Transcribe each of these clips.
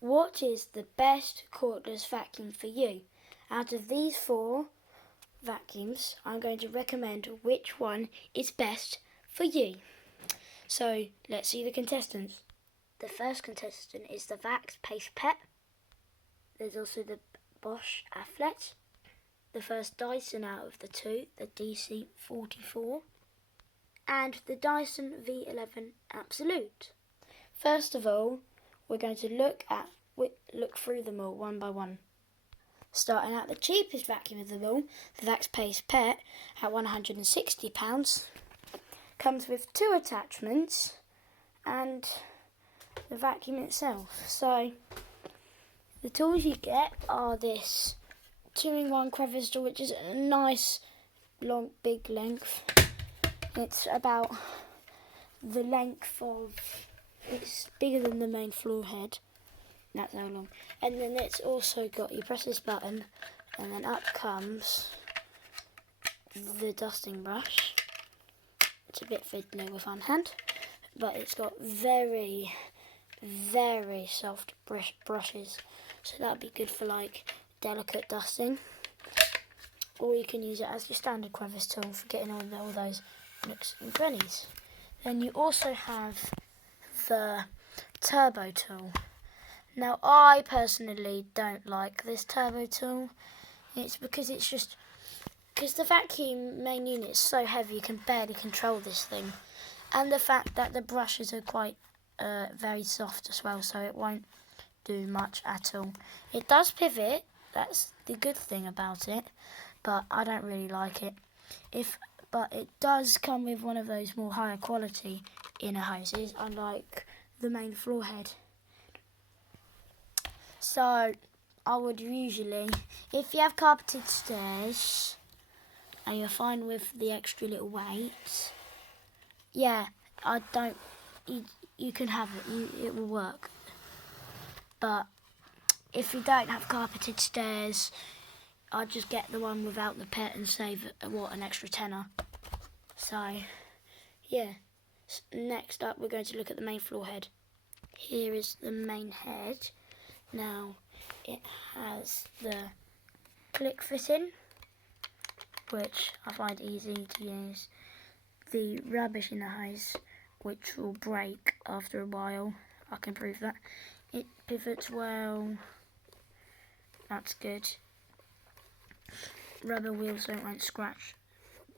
what is the best cordless vacuum for you? Out of these 4 vacuums, I'm going to recommend which one is best for you. So let's see the contestants. The first contestant is the Vax Pace Pet. There's also the Bosch Afflet. The first Dyson out of the 2, the DC44. And the Dyson V11 Absolute. First of all, we're going to look through them all one by one. Starting at the cheapest vacuum of them all, the Vax Pace Pet at £160, comes with 2 attachments and the vacuum itself. So the tools you get are this 2-in-1 crevice tool, which is a nice long big length. It's about the length of, it's bigger than the main floor head. That's how long. And then it's also got, you press this button and then up comes the dusting brush. It's a bit fiddly with one hand, but it's got very, very soft brushes. So that'd be good for like delicate dusting. Or you can use it as your standard crevice tool for getting all those nooks and crannies. Then you also have the turbo tool. Now I personally don't like this turbo tool. It's because the vacuum main unit is so heavy you can barely control this thing. And the fact that the brushes are quite very soft as well, so it won't do much at all. It does pivot, that's the good thing about it, but I don't really like it. But it does come with one of those more higher quality inner hoses, unlike the main floor head. So I would usually, if you have carpeted stairs and you're fine with the extra little weight, yeah, you can have it, it will work. But if you don't have carpeted stairs, I'd just get the one without the pet and save an extra tenner. So yeah, next up we're going to look at the main floor head. Here is the main head. Now it has the click fitting, which I find easy to use. The rubbish in the hose, which will break after a while. I can prove that. It pivots well. That's good. Rubber wheels so it won't scratch.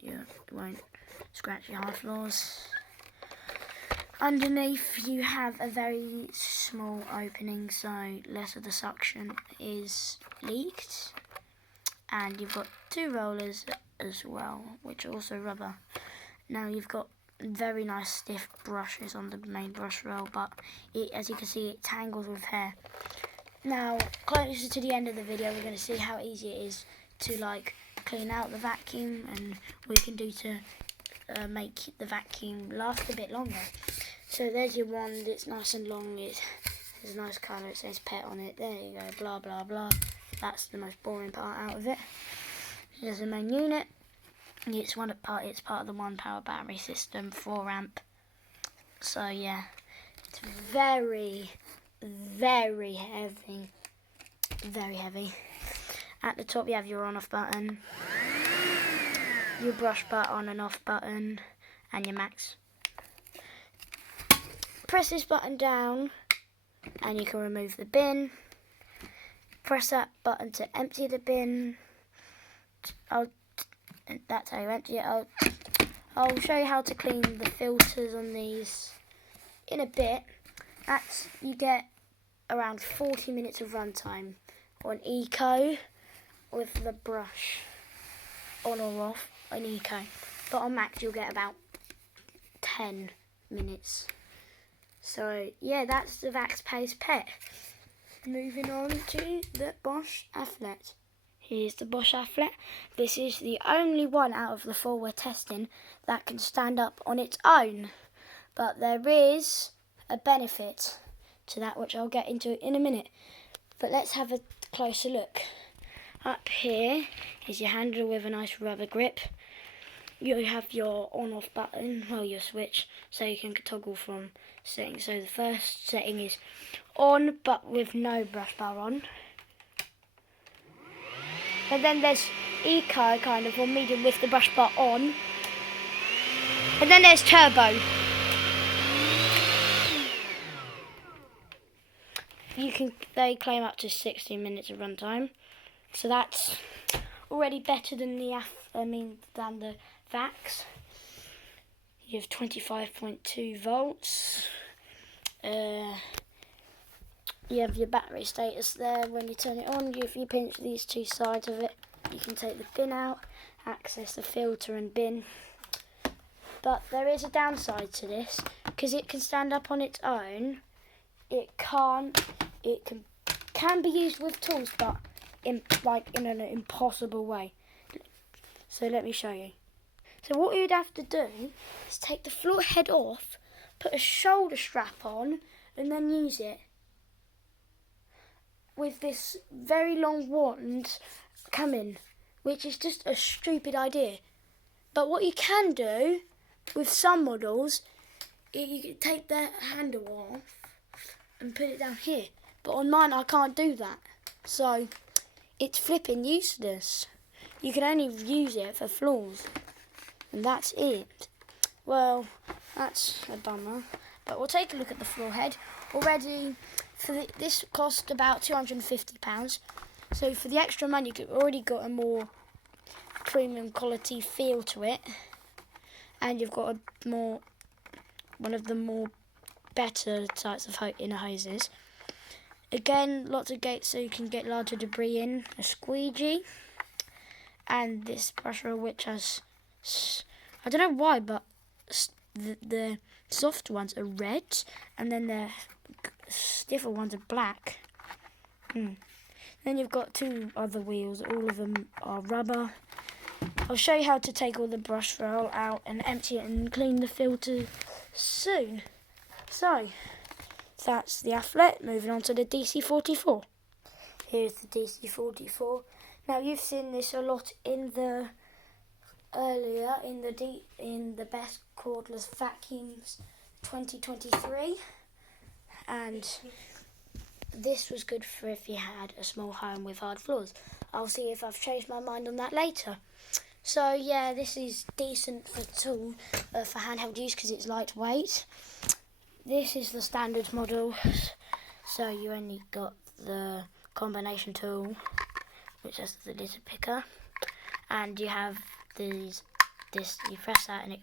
Yeah, it won't scratch your hard floors. Underneath you have a very small opening, so less of the suction is leaked. And you've got 2 rollers as well, which are also rubber. Now you've got very nice stiff brushes on the main brush roll, but as you can see, it tangles with hair. Now, closer to the end of the video, we're going to see how easy it is to like clean out the vacuum, and what you can do to make the vacuum last a bit longer. So there's your wand, it's nice and long, it's a nice colour, it says pet on it, there you go, blah blah blah. That's the most boring part out of it. Here's the main unit. It's part of the 1 power battery system, 4 amp. So yeah, it's very, very heavy. Very heavy. At the top you have your on off button, your brush button on and off button, and your max. Press this button down and you can remove the bin. Press that button to empty the bin. That's how you empty it. I'll show you how to clean the filters on these in a bit. You get around 40 minutes of runtime on Eco with the brush on or off on Eco. But on Max you'll get about 10 minutes. So yeah, that's the Vax Pace Pet. Moving on to the Bosch Afflet. Here's the Bosch Afflet. This is the only one out of the 4 we're testing that can stand up on its own. But there is a benefit to that, which I'll get into in a minute. But let's have a closer look. Up here is your handle with a nice rubber grip. you have your on-off button, well, your switch, so you can toggle from settings. So the first setting is on, but with no brush bar on. And then there's eco, kind of, or medium with the brush bar on. And then there's turbo. They claim up to 60 minutes of runtime, so that's already better than the VAX. You have 25.2 volts. You have your battery status there. When you turn it on, if you pinch these two sides of it, you can take the bin out, access the filter and bin. But there is a downside to this, because it can stand up on its own. It can be used with tools, but in an impossible way. So let me show you. So what you'd have to do is take the floor head off, put a shoulder strap on, and then use it with this very long wand coming, which is just a stupid idea. But what you can do with some models, you can take the handle off and put it down here. But on mine, I can't do that. So it's flipping useless. You can only use it for floors. And that's it. Well, that's a bummer. But we'll take a look at the floor head. Already, this cost about £250. So for the extra money, you've already got a more premium quality feel to it. And you've got one of the more better types of inner hoses. Again, lots of gates so you can get larger debris in. A squeegee. And this brush roll, which has, I don't know why, but the soft ones are red, and then the stiffer ones are black. Then you've got two other wheels. All of them are rubber. I'll show you how to take all the brush roll out and empty it and clean the filter soon. So that's the Athlet. Moving on to the DC44. Here's the DC44. Now you've seen this a lot in the best cordless vacuums 2023, and this was good for if you had a small home with hard floors. I'll see if I've changed my mind on that later. So yeah, this is decent for for handheld use because it's lightweight. This is the standard model, so you only got the combination tool, which is the litter picker, and you have this. You press that and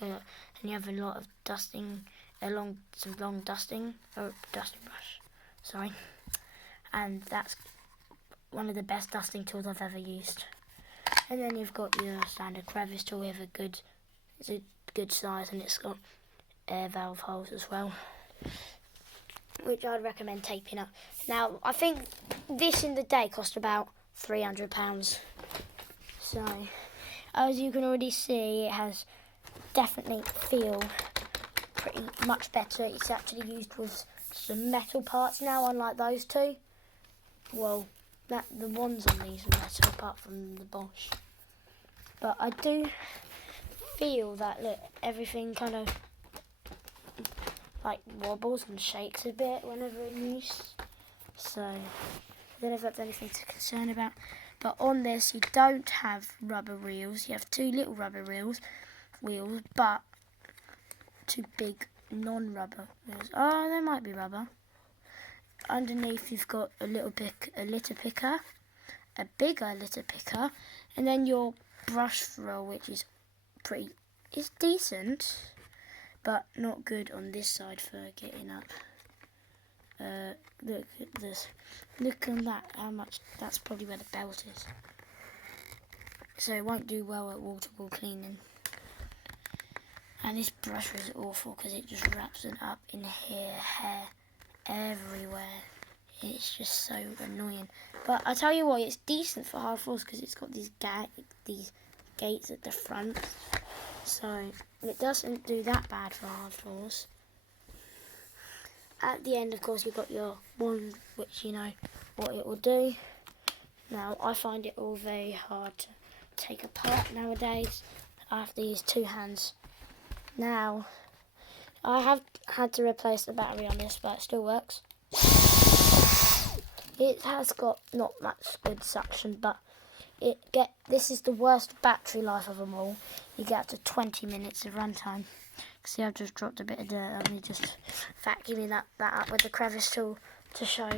and you have a lot of dusting, some long dusting brush. Sorry, and that's one of the best dusting tools I've ever used. And then you've got your standard crevice tool with it's a good size, and it's got air valve holes as well, which I'd recommend taping up. Now, I think this in the day cost about £300. So, as you can already see, it has definitely feel pretty much better. It's actually used with some metal parts now, unlike those two. Well, the ones on these are metal, apart from the Bosch. But I do feel that, look, everything kind of like wobbles and shakes a bit whenever in use. So I don't know if that's anything to concern about. But on this, you don't have rubber wheels. You have two little rubber wheels, but two big non-rubber wheels. Oh, there might be rubber. Underneath, you've got a litter picker, a bigger litter picker, and then your brush roll, which is it's decent, but not good on this side for getting up. Look at this. Look on that, how much, that's probably where the belt is. So it won't do well at water-ball cleaning. And this brush is awful because it just wraps it up in hair everywhere. It's just so annoying. But I tell you what, it's decent for hard floors because it's got these gates at the front. So it doesn't do that bad for hard floors. At the end, of course, you've got your wand, which you know what it will do. Now, I find it all very hard to take apart nowadays. I have to use 2 hands. Now, I have had to replace the battery on this, but it still works. It has got not much good suction, but this is the worst battery life of them all. You get up to 20 minutes of runtime. See, I've just dropped a bit of dirt. I'm just vacuuming that up with the crevice tool to show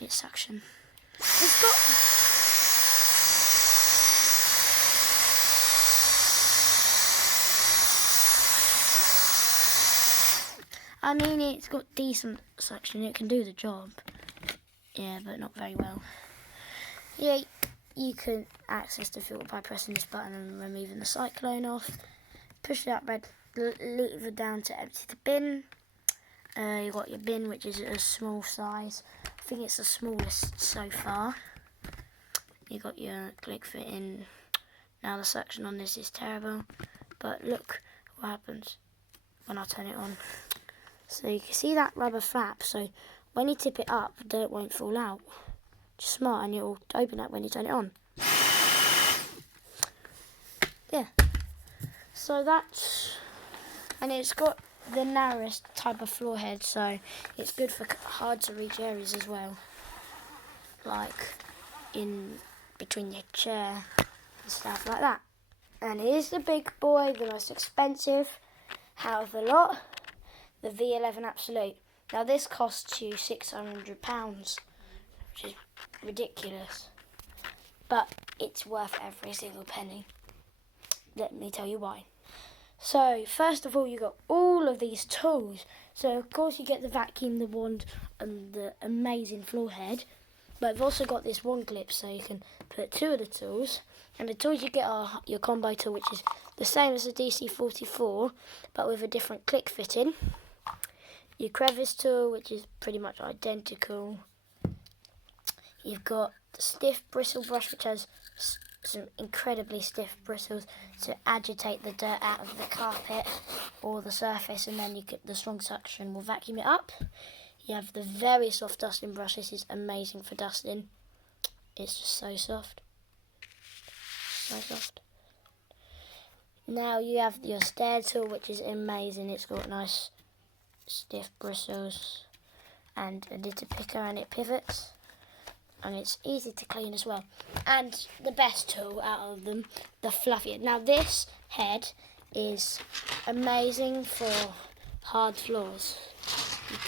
its suction. It's got... I mean, it's got decent suction. It can do the job. Yeah, but not very well. Yeah, you can access the filter by pressing this button and removing the cyclone off. Push that red lever down to empty the bin. You've got your bin, which is a small size. I think it's the smallest so far. You got your click fit in. Now the suction on this is terrible, but look what happens when I turn it on. So you can see that rubber flap, so when you tip it up, the dirt won't fall out. Just smart, and it'll open up when you turn it on. Yeah. So that's... And it's got the narrowest type of floor head, so it's good for hard to reach areas as well. Like in between your chair and stuff like that. And here's the big boy, the most expensive out of the lot. The V11 Absolute. Now this costs you £600, which is ridiculous. But it's worth every single penny. Let me tell you why. So first of all, you got all of these tools. So of course you get the vacuum, the wand, and the amazing floor head. But I've also got this one clip, so you can put 2 of the tools. And the tools you get are your combo tool, which is the same as the DC44, but with a different click fitting. Your crevice tool, which is pretty much identical. You've got the stiff bristle brush, which has some incredibly stiff bristles to agitate the dirt out of the carpet or the surface, and then the strong suction will vacuum it up. You have the very soft dusting brush. This is amazing for dusting. It's just so soft. So soft. Now you have your stair tool, which is amazing. It's got nice stiff bristles and a litter picker, and it pivots, and it's easy to clean as well. And the best tool out of them, the fluffier. Now this head is amazing for hard floors.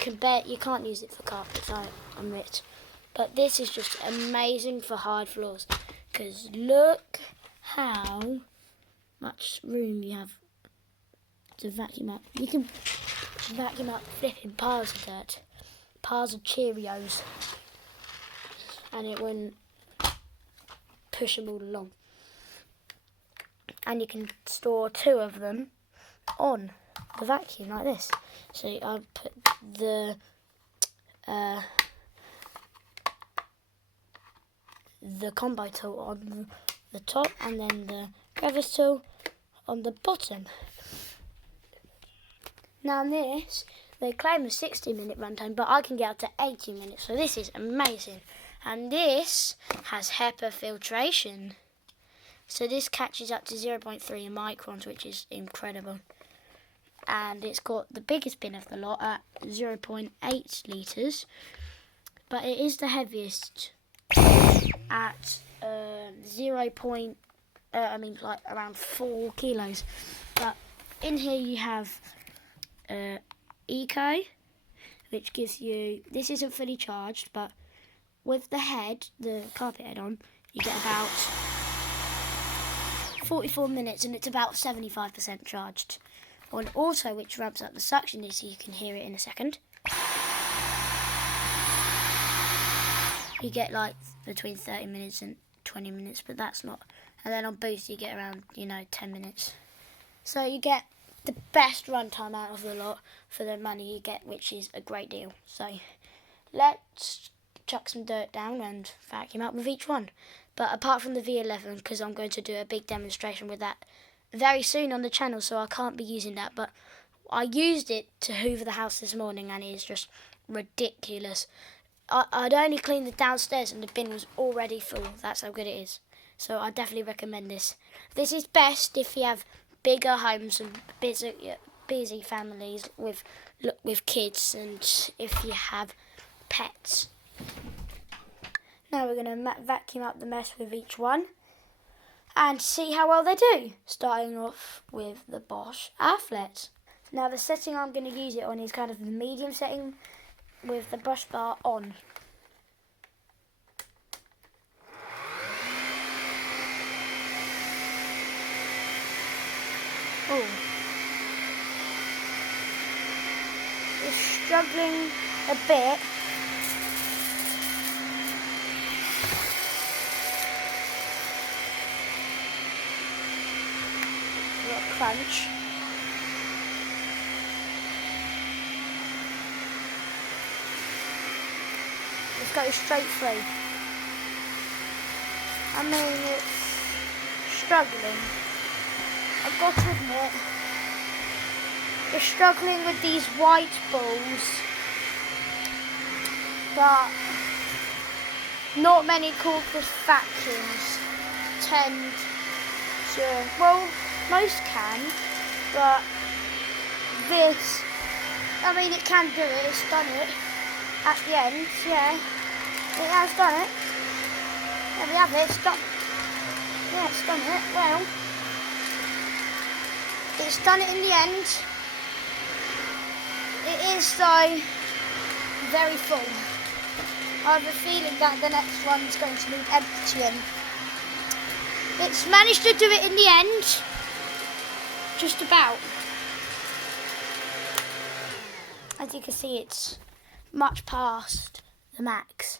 You can't use it for carpets, I admit, but this is just amazing for hard floors, because look how much room you have to vacuum up. You can vacuum up flipping piles of dirt, piles of Cheerios, and it wouldn't push them all along. And you can store 2 of them on the vacuum like this. So I put the combo tool on the top, and then the crevice tool on the bottom. Now this, they claim a 60-minute runtime, but I can get up to 80 minutes, so this is amazing. And this has HEPA filtration. So this catches up to 0.3 microns, which is incredible. And it's got the biggest bin of the lot at 0.8 litres, but it is the heaviest at around 4 kilos. But in here you have Eco, which gives you, this isn't fully charged, but with the head, the carpet head on, you get about 44 minutes, and it's about 75% charged. On auto, which ramps up the suction, so you can hear it in a second. You get like between 30 minutes and 20 minutes, but that's not. And then on boost, you get around 10 minutes. So you get the best runtime out of the lot for the money you get, which is a great deal. So let's chuck some dirt down and vacuum up with each one. But apart from the V11, because I'm going to do a big demonstration with that very soon on the channel, so I can't be using that, but I used it to hoover the house this morning, and it is just ridiculous. I'd only cleaned the downstairs and the bin was already full. That's how good it is. So I definitely recommend this. This is best if you have bigger homes and busy families with kids, and if you have pets. Now we're going to vacuum up the mess with each one and see how well they do, starting off with the Bosch Afflet. Now the setting I'm going to use it on is kind of the medium setting with the brush bar on. Oh, it's struggling a bit. Crunch. Let's go straight through. I mean, it's struggling. I've got to admit, it's struggling with these white balls, but not many cordless vacuums tend to, well, most can, but this, I mean, it can do it. It's done it at the end. Yeah, it has done it. There we have it. It's done. Yeah, it's done it. Well, it's done it in the end. It is though very full. I have a feeling that the next one's going to need emptying. It's managed to do it in the end. Just about. As you can see, it's much past the max.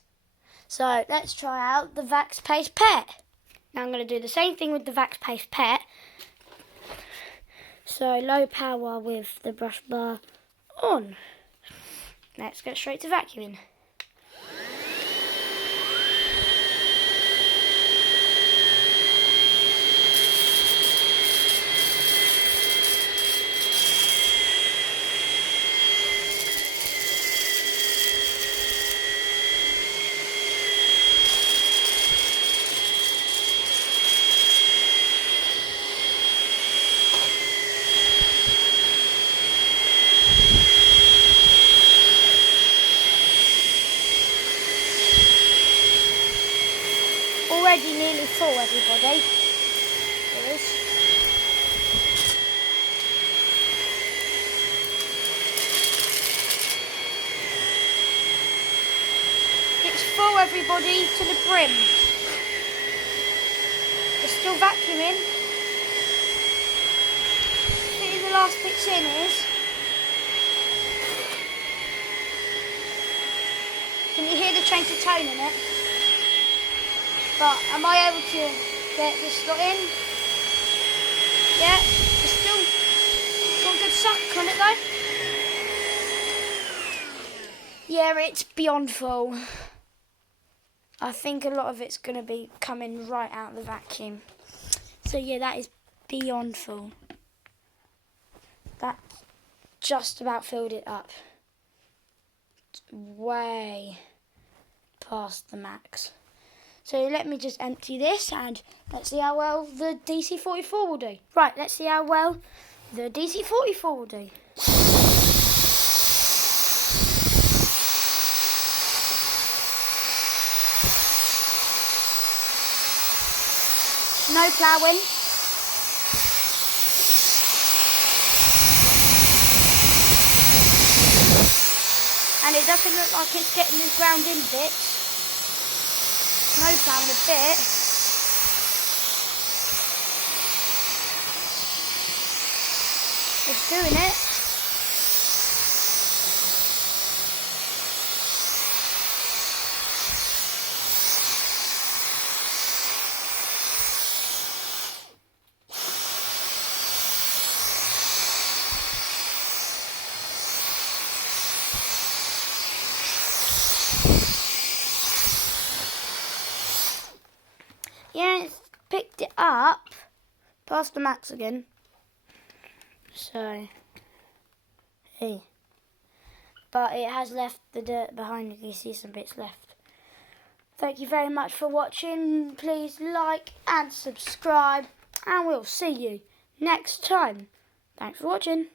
So let's try out the Vax Pace Pet. Now I'm going to do the same thing with the Vax Pace Pet. So low power with the brush bar on. Let's get straight to vacuuming. Already nearly full, everybody. It is. It's full, everybody, to the brim. It's still vacuuming. I think the last bit's in is. Can you hear the change of tone in it? But am I able to get this slot in? Yeah, it's still got a good suck on it though. Yeah, it's beyond full. I think a lot of it's going to be coming right out of the vacuum. So yeah, that is beyond full. That just about filled it up. It's way past the max. So let me just empty this and let's see how well the DC44 will do. Right, let's see how well the DC44 will do. No ploughing. And it doesn't look like it's getting the ground in bits. No ploughing a bit. It's doing it. Yeah, it's picked it up past the max again. So, hey. But it has left the dirt behind. You can see some bits left. Thank you very much for watching. Please like and subscribe. And we'll see you next time. Thanks for watching.